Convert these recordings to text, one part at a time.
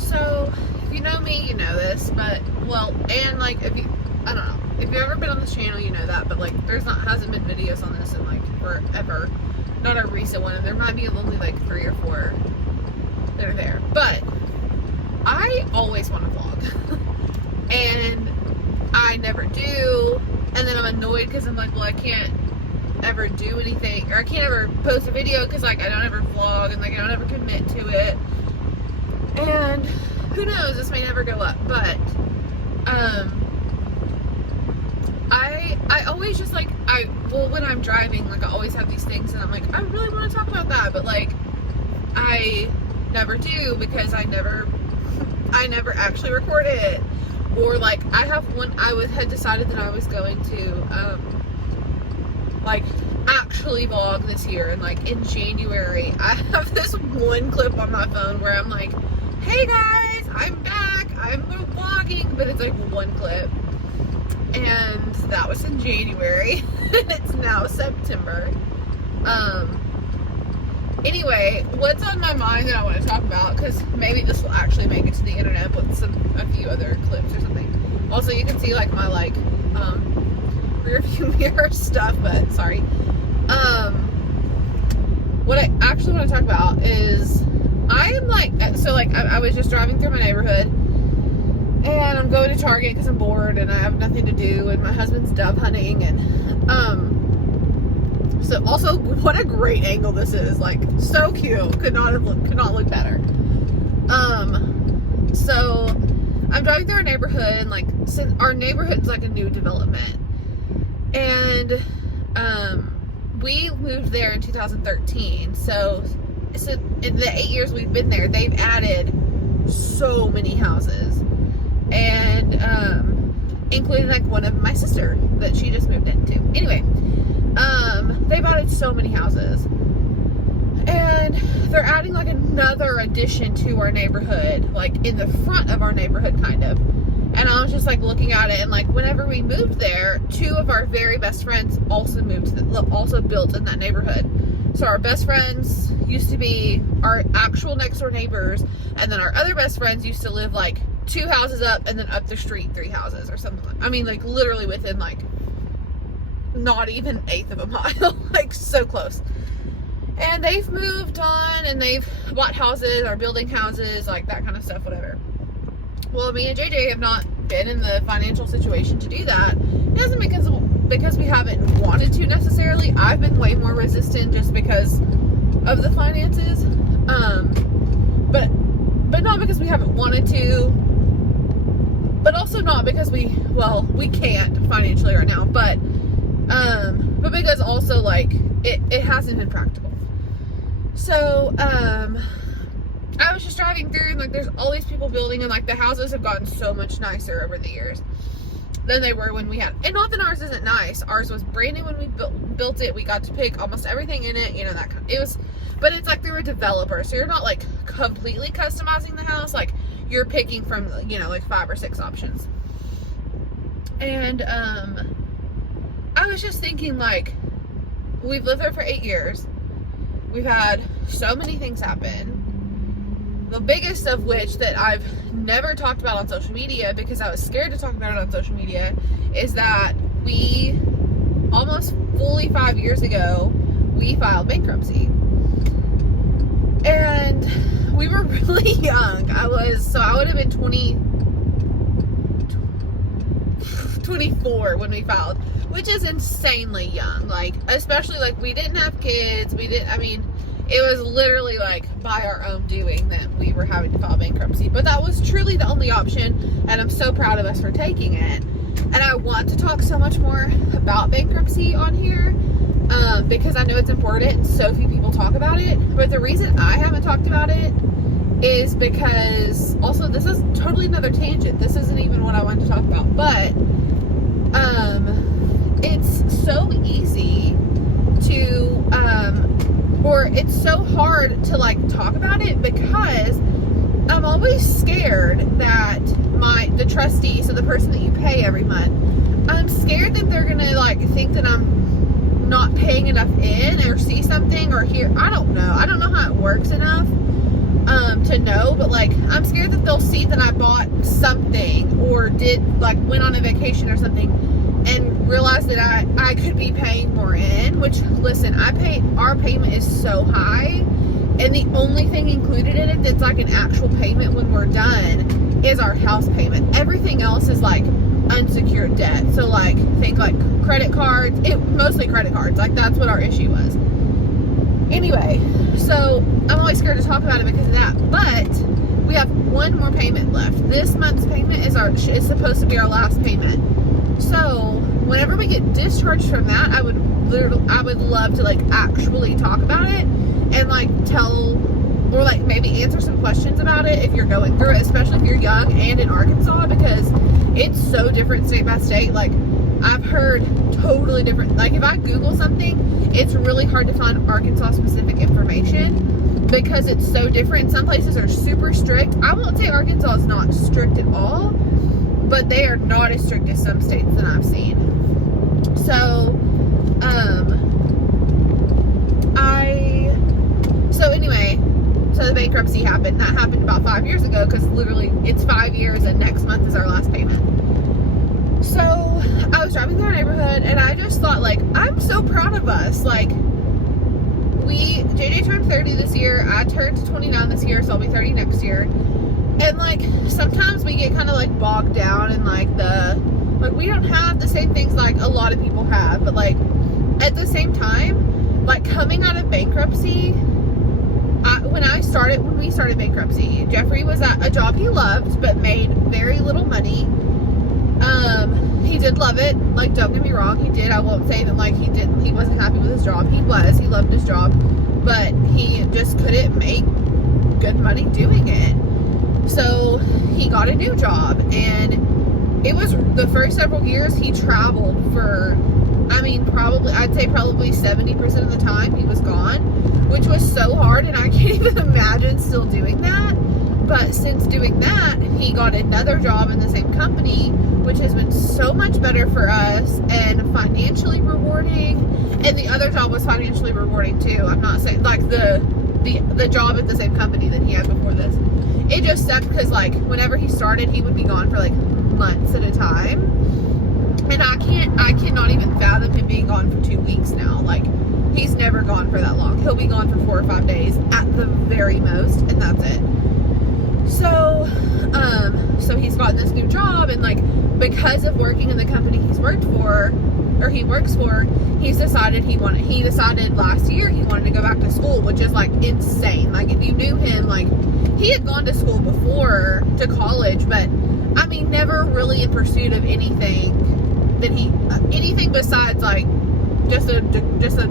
So, if you know me, you know this, but, well, and, like, if you, I don't know, if you've ever been on this channel, you know that, but, like, hasn't been videos on this in, like, forever, not a recent one, and there might be only, like, 3 or 4 that are there, but I always want to vlog, and I never do, and then I'm annoyed because I'm like, well, I can't ever do anything, or I can't ever post a video because, like, I don't ever vlog, and, like, I don't ever commit to it. And who knows, this may never go up, but I always just, like, when I'm driving, like, I always have these things, and I'm like, I really want to talk about that, but, like, I never do because I never actually record it. Or, like, I had decided that I was going to like, actually vlog this year, and, like, in January I have this one clip on my phone where I'm like, hey guys, I'm back, I'm vlogging, but it's like one clip, and that was in January. It's now September. Anyway, what's on my mind that I want to talk about, because maybe this will actually make it to the internet with a few other clips or something. Also, you can see, like, my, like, rear view mirror stuff, but sorry. What I actually want to talk about is, I'm like, so, like, I was just driving through my neighborhood, and I'm going to Target because I'm bored and I have nothing to do, and my husband's dove hunting, and so also, what a great angle this is, like, so cute, could not look better. So I'm driving through our neighborhood, and, like, since our neighborhood's like a new development, and we moved there in 2013, so in the 8 years we've been there, they've added so many houses, and including, like, one of my sister that she just moved into. Anyway, they've added so many houses, and they're adding, like, another addition to our neighborhood, like, in the front of our neighborhood, kind of. And I was just, like, looking at it, and, like, whenever we moved there, 2 of our very best friends also also built in that neighborhood. So our best friends used to be our actual next door neighbors, and then our other best friends used to live, like, 2 houses up, and then up the street 3 houses or something. I mean, like, literally within, like, not even 1/8 of a mile, like, so close. And they've moved on, and they've bought houses, or building houses, like, that kind of stuff, whatever. Well, me and JJ have not been in the financial situation to do that. It isn't because we haven't wanted to necessarily. I've been way more resistant just because of the finances. But not because we haven't wanted to. But also not because we can't financially right now. But because also, like, it hasn't been practical. So, I was just driving through, and, like, there's all these people building, and, like, the houses have gotten so much nicer over the years than they were when we had, and not that ours isn't nice. Ours was brand new when we built it. We got to pick almost everything in it, you know, that kind of, it was, but it's like through a developer, so you're not, like, completely customizing the house, like, you're picking from, you know, like, 5 or 6 options. And I was just thinking, like, we've lived there for 8 years. We've had so many things happen. The biggest of which that I've never talked about on social media because I was scared to talk about it on social media is that we, almost fully 5 years ago, we filed bankruptcy. And we were really young. I would have been 24 when we filed, which is insanely young. Like, especially, like, we didn't have kids. It was literally, like, by our own doing that we were having to file bankruptcy. But that was truly the only option, and I'm so proud of us for taking it. And I want to talk so much more about bankruptcy on here, because I know it's important and so few people talk about it. But the reason I haven't talked about it is because, also, this is totally another tangent. This isn't even what I wanted to talk about. But it's so easy to, or it's so hard to, like, talk about it because I'm always scared that the trustee, so the person that you pay every month, I'm scared that they're gonna, like, think that I'm not paying enough in, or see something, or hear, I don't know how it works enough, to know, but like I'm scared that they'll see that I bought something or did like went on a vacation or something and realize that I could be paying more in, which listen, our payment is so high, and the only thing included in it that's like an actual payment when we're done is our house payment. Everything else is like unsecured debt. So like think like credit cards, mostly credit cards, like that's what our issue was. Anyway, so I'm always scared to talk about it because of that, but we have one more payment left. This month's payment is supposed to be our last payment. So whenever we get discharged from that, I would love to like actually talk about it and like tell, or like maybe answer some questions about it if you're going through it, especially if you're young and in Arkansas, because it's so different state by state. Like I've heard totally different, like if I Google something, it's really hard to find Arkansas specific information because it's so different. Some places are super strict. I won't say Arkansas is not strict at all, but they are not as strict as some states that I've seen. So, so the bankruptcy happened. That happened about 5 years ago, because literally it's 5 years and next month is our last payment. So I was driving through our neighborhood and I just thought, like, I'm so proud of us. Like, JJ turned 30 this year. I turned 29 this year, so I'll be 30 next year. And like, sometimes we get kind of like bogged down in like we don't have the same things like a lot of people have, but like at the same time, like coming out of bankruptcy, when we started bankruptcy, Jeffrey was at a job he loved but made very little money. He did love it, like don't get me wrong, he did. I won't say that like he wasn't happy with his job. He loved his job, but he just couldn't make good money doing it. So he got a new job, and it was the first several years he traveled for, I'd say probably 70% of the time he was gone, which was so hard, and I can't even imagine still doing that. But since doing that, he got another job in the same company, which has been so much better for us and financially rewarding. And the other job was financially rewarding too. I'm not saying like the job at the same company that he had before this. It just sucked because like whenever he started, he would be gone for like months at a time. And I cannot even fathom him being gone for 2 weeks now. Like, he's never gone for that long. He'll be gone for 4 or 5 days at the very most, and that's it. So he's gotten this new job, and like because of working in the company he works for, he decided last year he wanted to go back to school, which is like insane. Like if you knew him, like he had gone to school before, to college, but never really in pursuit of anything besides like just a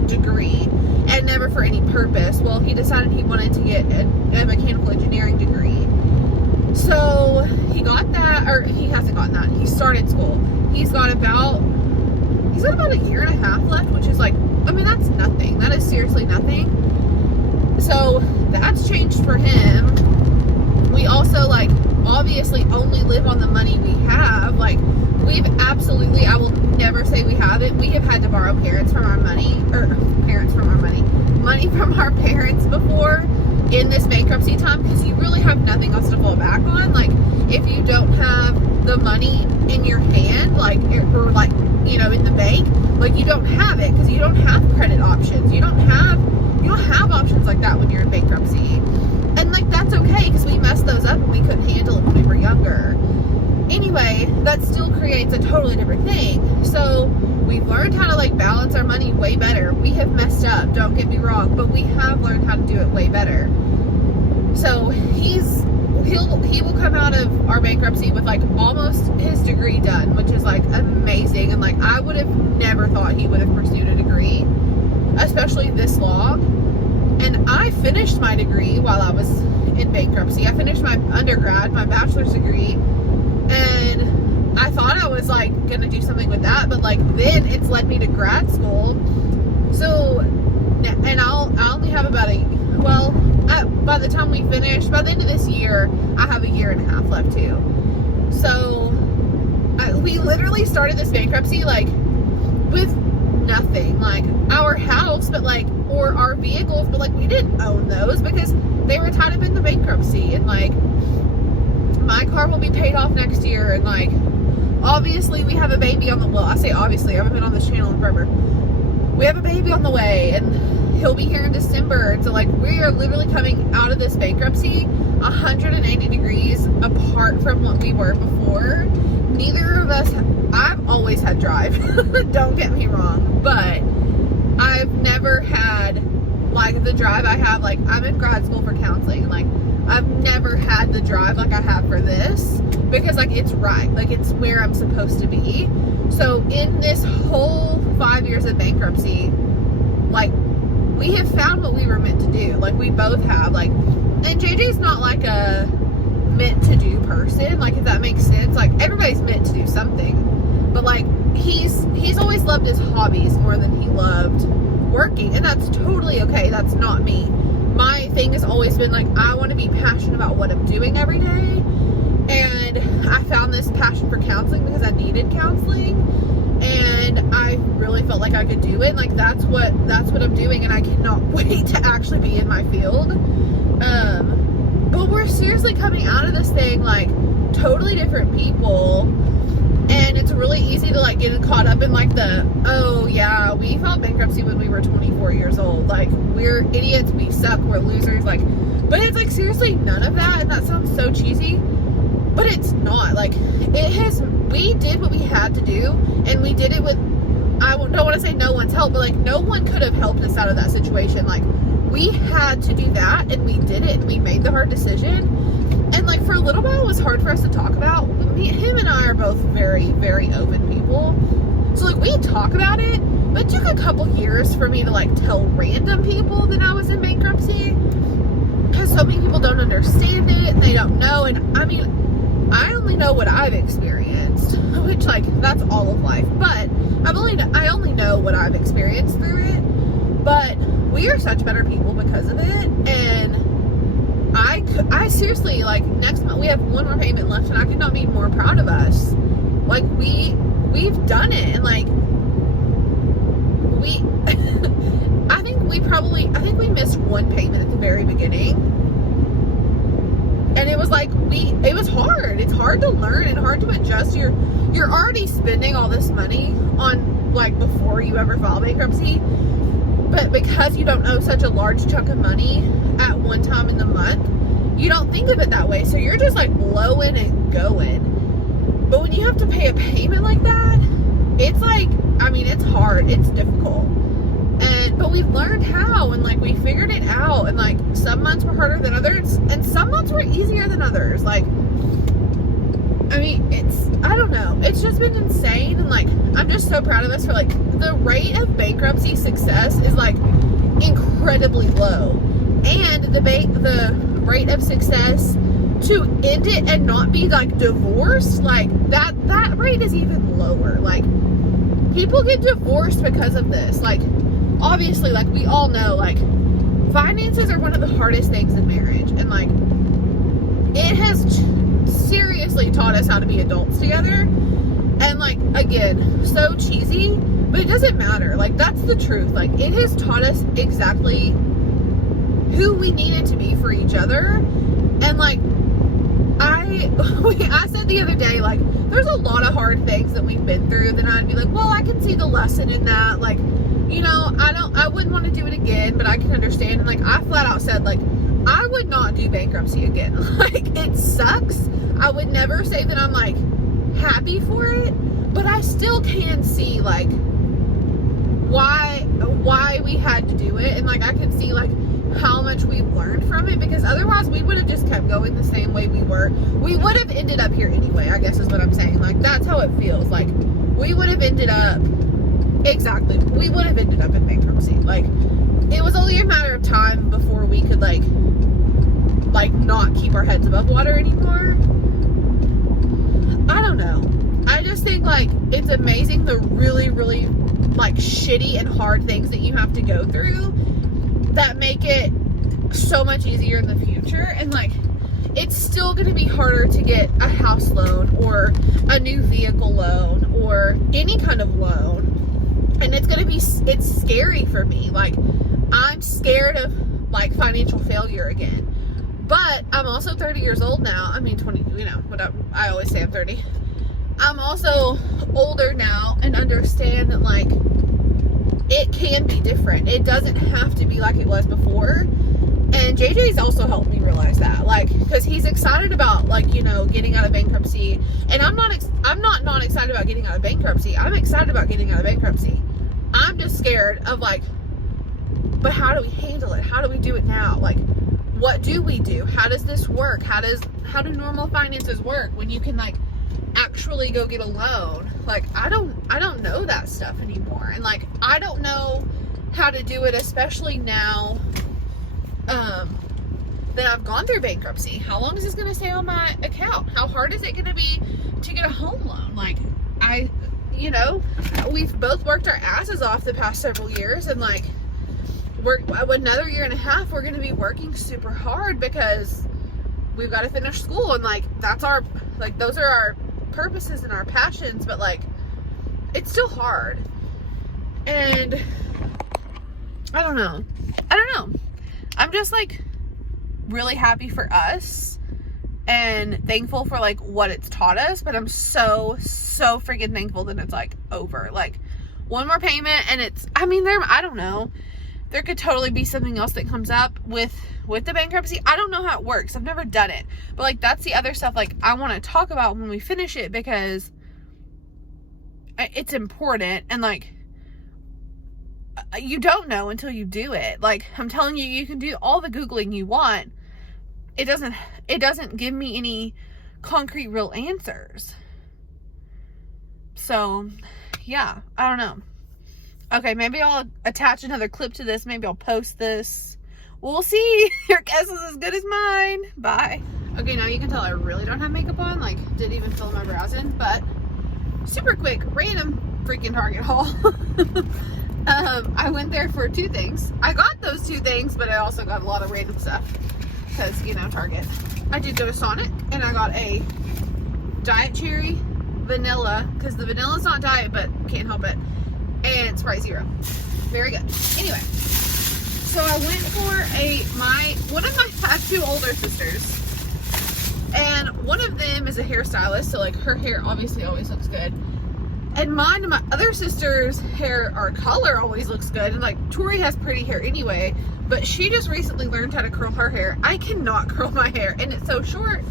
degree, and never for any purpose. Well, he decided he wanted to get a mechanical engineering degree. So he got that, or he hasn't gotten that. He started school. He's got about a year and a half left, which is like, that's nothing. That is seriously nothing. So that's changed for him. We also like obviously only live on the money we have. Like I will never say we haven't. We have had to borrow money from our parents before in this bankruptcy time, because you really have nothing else to fall back on. Like if you don't have the money in your hand, in the bank, like you don't have it because you don't have credit options. You don't have options like that when you're in bankruptcy. And like that's okay, because we messed those up and we couldn't handle it when we were younger. Anyway, that still creates a totally different thing. So we've learned how to like balance our money way better. We have messed up, don't get me wrong, but we have learned how to do it way better. So he will come out of our bankruptcy with like almost his degree done, which is like amazing. And like I would have never thought he would have pursued a degree, especially this long. And I finished my degree while I was in bankruptcy. I finished my undergrad, my bachelor's degree, and I thought I was like gonna do something with that, but like then it's led me to grad school. So, and I'll only have by the time we finish, by the end of this year, I have a year and a half left too. So we literally started this bankruptcy like with nothing, like our house, but like, or our vehicles, but like we didn't own those because they were tied up in the bankruptcy, and like my car will be paid off next year, and like obviously we have a baby on the, well, I say obviously, I haven't been on this channel in forever. We have a baby on the way, and he'll be here in December, and so like we are literally coming out of this bankruptcy 180 degrees apart from what we were before. Neither of us, I've always had drive, don't get me wrong, but I've never had like the drive I have. Like, I'm in grad school for counseling, and like I've never had the drive like I have for this, because like it's right, like it's where I'm supposed to be. So in this whole 5 years of bankruptcy, like we have found what we were meant to do. Like we both have, like, and JJ's not like a meant to do person, like, if that makes sense. Like everybody's meant to do something, but like he's always loved his hobbies more than he loved working, and that's totally okay. That's not me. My thing has always been like, I want to be passionate about what I'm doing every day, and I found this passion for counseling because I needed counseling, and I really felt like I could do it, and like that's what I'm doing, and I cannot wait to actually be in my field. But we're seriously coming out of this thing like totally different people, and it's really easy to like get caught up in like the, oh yeah, we filed bankruptcy when we were 24 years old, like we're idiots, we suck, we're losers, like, but it's like seriously none of that, and that sounds so cheesy, but it's not. Like, we did what we had to do, and we did it with, I don't want to say no one's help, but like no one could have helped us out of that situation. Like, we had to do that, and we did it, and we made the hard decision. And like for a little while it was hard for us to talk about. Him and I are both very, very open people, so like we talk about it, but it took a couple years for me to like tell random people that I was in bankruptcy, because so many people don't understand it, and they don't know. And I mean, I only know what I've experienced, which like that's all of life, but I only know what I've experienced through it. But we are such better people because of it, and I seriously, like, next month we have one more payment left, and I could not be more proud of us. Like, we've done it, and like I think we missed one payment at the very beginning, and it was like it was hard. It's hard to learn and hard to adjust. You're already spending all this money on, like, before you ever file bankruptcy, but because you don't owe such a large chunk of money at one time in the month, you don't think of it that way. So you're just like blowing and going. But when you have to pay a payment like that, it's like, I mean, it's hard, it's difficult. But we've learned how, and like we figured it out, and like some months were harder than others, and some months were easier than others. Like, I mean, I don't know, it's just been insane. And like, I'm just so proud of us for like, the rate of bankruptcy success is like incredibly low, and the rate of success to end it and not be like divorced, like that rate is even lower. Like, people get divorced because of this. Like, obviously, like we all know, like finances are one of the hardest things in marriage, and like it has seriously taught us how to be adults together. And like, again, so cheesy, but it doesn't matter. Like, that's the truth. Like, it has taught us exactly who we needed to be for each other. And like, I said the other day, like, there's a lot of hard things that we've been through that I'd be like, well, I can see the lesson in that. Like, you know, I wouldn't want to do it again, but I can understand. And like, I flat out said, like, I would not do bankruptcy again. Like, it sucks. I would never say that I'm like happy for it, but I still can see like why we had to do it, and like I can see like how much we've learned from it, because otherwise we would have just kept going the same way we were. We would have ended up here anyway, I guess is what I'm saying. Like, that's how it feels. Like, we would have ended up, exactly, we would have ended up in bankruptcy. Like, it was only a matter of time before we could like not keep our heads above water anymore. I don't know. I just think like it's amazing the really, really like shitty and hard things that you have to go through that make it so much easier in the future. And like, it's still going to be harder to get a house loan or a new vehicle loan or any kind of loan, and it's scary for me. Like, I'm scared of like financial failure again. But I'm also 30 years old now. I mean, 20, you know, whatever. I always say I'm 30. I'm also older now and understand that, like, it can be different. It doesn't have to be like it was before. And JJ's also helped me realize that, like, because he's excited about, like, you know, getting out of bankruptcy. And I'm not excited about getting out of bankruptcy. I'm excited about getting out of bankruptcy. I'm just scared of, like, but how do we handle it? How do we do it now? Like, what do we do? How does this work? How do normal finances work when you can, like, actually go get a loan? Like, I don't know that stuff anymore. And, like, I don't know how to do it, especially now that I've gone through bankruptcy. How long is this going to stay on my account? How hard is it going to be to get a home loan? Like, you know, we've both worked our asses off the past several years, and, like, we're another year and a half, we're going to be working super hard because we've got to finish school, and, like, that's our, like, those are our purposes and our passions, but, like, it's still hard. And I don't know. I'm just, like, really happy for us and thankful for, like, what it's taught us, but I'm so freaking thankful that it's, like, over. Like, one more payment and it's, I mean, I don't know. There could totally be something else that comes up with the bankruptcy. I don't know how it works. I've never done it. But, like, that's the other stuff, like, I want to talk about when we finish it, because it's important. And, like, you don't know until you do it. Like, I'm telling you, you can do all the Googling you want. It doesn't give me any concrete real answers. So, yeah, I don't know. Okay, maybe I'll attach another clip to this. Maybe I'll post this. We'll see. Your guess is as good as mine. Bye. Okay, now you can tell I really don't have makeup on. Like, didn't even fill my brows in. But, super quick, random freaking Target haul. I went there for 2 things. I got those 2 things, but I also got a lot of random stuff. Because, you know, Target. I did go to Sonic, and I got a Diet Cherry Vanilla. Because the vanilla's not diet, but can't help it. And Sprite Zero. Very good. Anyway, so I went for one of my I have 2 older sisters, and one of them is a hairstylist, so, like, her hair obviously always looks good, and mine and my other sister's hair, our color always looks good. And, like, Tori has pretty hair anyway, but she just recently learned how to curl her hair. I cannot curl my hair, and it's so short,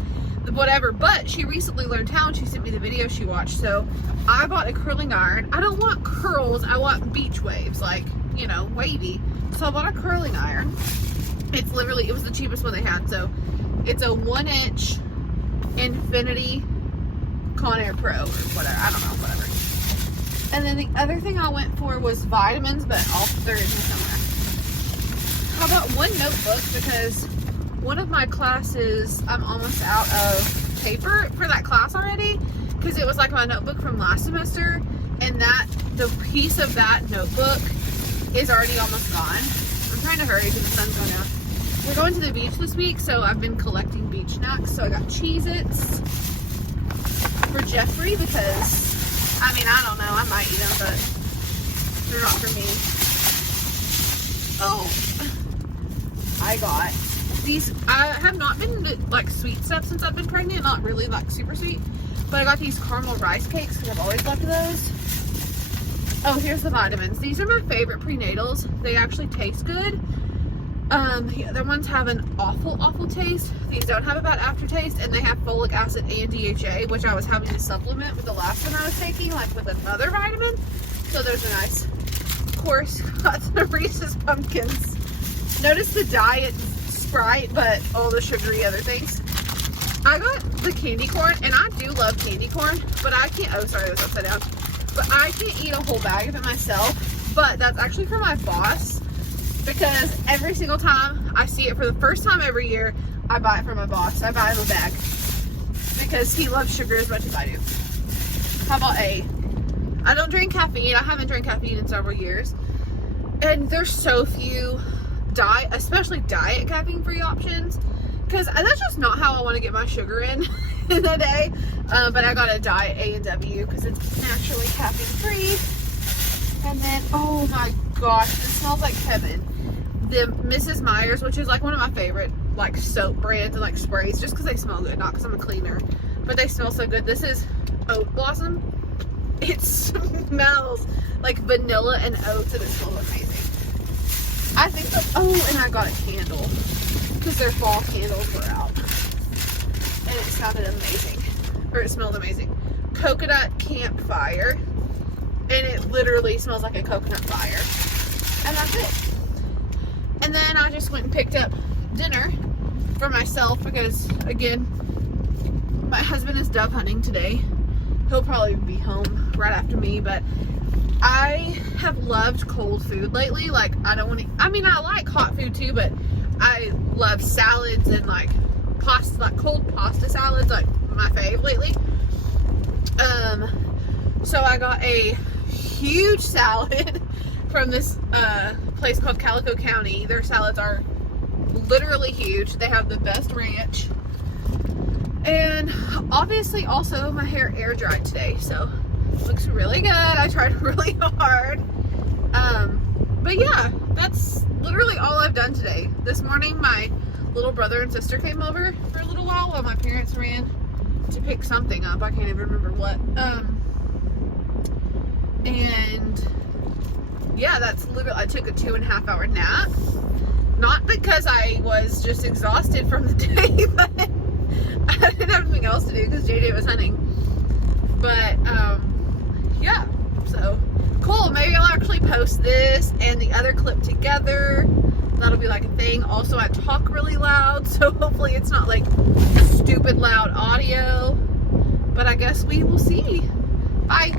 whatever, but she recently learned how, and she sent me the video she watched. So I bought a curling iron. I don't want curls, I want beach waves, like, you know, wavy. So I bought a curling iron. It's literally, it was the cheapest one they had. So it's a 1-inch Infinity Conair Pro or whatever, I don't know, whatever. And then the other thing I went for was vitamins, but they're in here somewhere. How about 1 notebook, because one of my classes, I'm almost out of paper for that class already, because it was, like, my notebook from last semester, and the piece of that notebook is already almost gone. I'm trying to hurry because the sun's going out. We're going to the beach this week, so I've been collecting beach snacks. So I got Cheez-Its for Jeffrey, because, I mean, I don't know, I might eat them, but they're not for me. Oh, I got these. I have not been to, like, sweet stuff since I've been pregnant. Not really, like, super sweet. But I got these caramel rice cakes because I've always loved those. Oh, here's the vitamins. These are my favorite prenatals. They actually taste good. The other ones have an awful taste. These don't have a bad aftertaste, and they have folic acid and DHA, which I was having to supplement with the last one I was taking, like, with another vitamin. So there's a nice, of course, got some Reese's Pumpkins. Notice the diet Sprite, but all the sugary other things. I got the candy corn, and I do love candy corn, but I can't, oh, sorry, it was upside down. But I can't eat a whole bag of it myself, but that's actually for my boss, because every single time I see it, for the first time every year, I buy it for my boss. I buy him a bag, because he loves sugar as much as I do. How about I don't drink caffeine. I haven't drank caffeine in several years, and there's so few especially diet caffeine-free options, because that's just not how I want to get my sugar in the day. But I got a diet A&W because it's naturally caffeine-free. And then, oh my gosh, it smells like heaven. The Mrs. Meyer's, which is, like, one of my favorite, like soap brands and like sprays just because they smell good, not because I'm a cleaner, but they smell so good. This is Oat Blossom. It smells like vanilla and oats, and it smells amazing. I think that, oh, and I got a candle because their fall candles were out, and it sounded amazing, or it smelled amazing. Coconut campfire, and it literally smells like a coconut fire, and that's it. And then I just went and picked up dinner for myself because, again, my husband is dove hunting today. He'll probably be home right after me, but I have loved cold food lately. Like, I don't want to, I mean, I like hot food too, but I love salads and like pasta, like cold pasta salads, like my fave lately. So I got a huge salad from this place called Calico County. Their salads are literally huge. They have the best ranch. And obviously also my hair air dried today, so looks really good. I tried really hard. But yeah, that's literally all I've done today. This morning my little brother and sister came over for a little while my parents ran to pick something up. I can't even remember what. And yeah, that's literally, I took a 2.5 hour nap. Not because I was just exhausted from the day, but I didn't have anything else to do because JJ was hunting. But yeah, so cool. Maybe I'll actually post this and the other clip together. That'll be like a thing. Also, I talk really loud, so hopefully it's not like stupid loud audio. But I guess we will see. Bye.